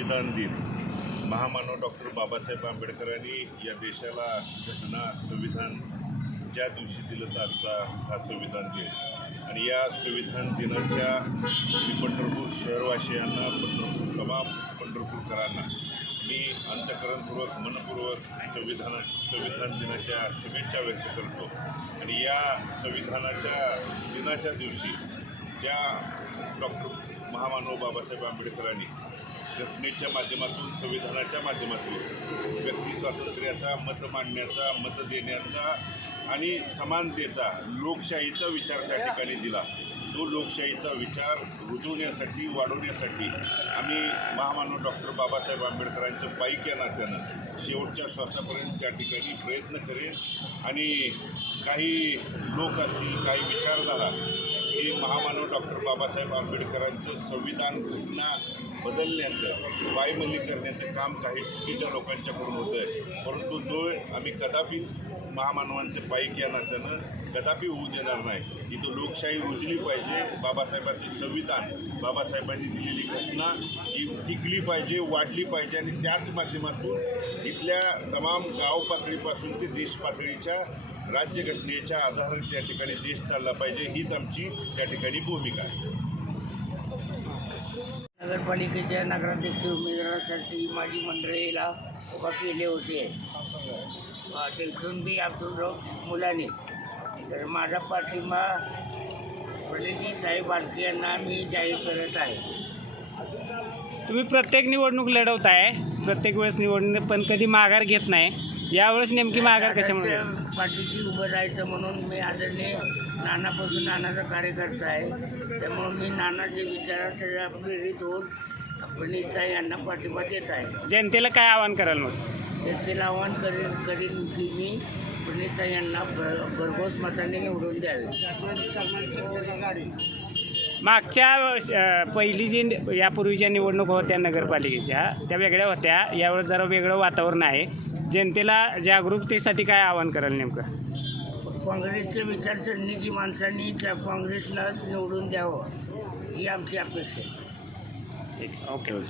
संविधान दिन. महामानव डॉक्टर बाबासाहेब आंबेडकरांनी या देशाला घटना संविधान ज्या दिवशी दिलं तर आजचा हा संविधान दिन. आणि या संविधान दिनाच्या मी पंढरपूर शहरवासियांना पंढरपूर तमाम पंढरपूरकरांना मी अंतकरणपूर्वक मनपूर्वक संविधाना संविधान दिनाच्या शुभेच्छा व्यक्त करतो. आणि या संविधानाच्या दिनाच्या दिवशी ज्या डॉक्टर महामानव बाबासाहेब आंबेडकरांनी घटनेच्या माध्यमातून संविधानाच्या माध्यमातून व्यक्ती स्वातंत्र्याचा मत मांडण्याचा मत देण्याचा आणि समानतेचा लोकशाहीचा विचार त्या ठिकाणी दिला. तो लोकशाहीचा विचार रुजवण्यासाठी वाढवण्यासाठी आम्ही महामानव डॉक्टर बाबासाहेब आंबेडकरांचं पाईक या नात्यानं शेवटच्या श्वासापर्यंत त्या ठिकाणी प्रयत्न करेन. आणि काही लोक असतील काही विचारधारा हे महामानव डॉक्टर बाबासाहेब आंबेडकरांचं संविधान घटना बदलण्याचं पायमल्ली करण्याचं काम काही चुकीच्या लोकांच्याकडून होतं आहे परंतु तो आम्ही कदापि महामानवांचे पाईक या नात्यानं कदापि होऊ देणार नाही. इथं लोकशाही रुजली पाहिजे. बाबासाहेबांचे संविधान बाबासाहेबांनी दिलेली घटना ही टिकली पाहिजे वाढली पाहिजे आणि त्याच माध्यमातून इथल्या तमाम गाव पातळीपासून ते देश पातळीच्या राज्यघटनेच्या आधारावर त्या ठिकाणी देश चालला पाहिजे हीच आमची त्या ठिकाणी भूमिका आहे. नगरपालिकेच्या नगराध्यक्ष उमेदवारासाठी माझी मंडळीला उभा केले होते. तिथून बी अब्दुलराव मुलाने. तर माझा पाठिंबा प्रणिती साहेब बालके यांना मी जाहीर करत आहे. तुम्ही प्रत्येक निवडणूक लढवताय प्रत्येक वेळेस निवडणूक पण कधी माघार घेत नाही. यावेळेस नेमकी माघार कशामुळे पाठीशी उभं राहायचं म्हणून मी आदरणीय नानापासून नानाचा कार्यकर्ता आहे. त्यामुळं मी नानाच्या विचाराच्या प्रेरित होऊन प्रणिता यांना पाठिंबा देत आहे. जनतेला काय आवाहन कराल मग? जनतेला आवाहन करेन करीन की मी प्रणिता यांना भर भरघोस मताने निवडून द्यावे. मागच्या पहिली जी यापूर्वीच्या निवडणूक होत्या नगरपालिकेच्या त्या वेगळ्या होत्या. यावेळेस जरा वेगळं वातावरण आहे. जनतेला जागरूकतेसाठी काय आवाहन कराल नेमकं? काँग्रेसच्या विचारसरणीची माणसांनी त्या काँग्रेसला निवडून द्यावं ही आमची अपेक्षा आहे. ठीक ओके.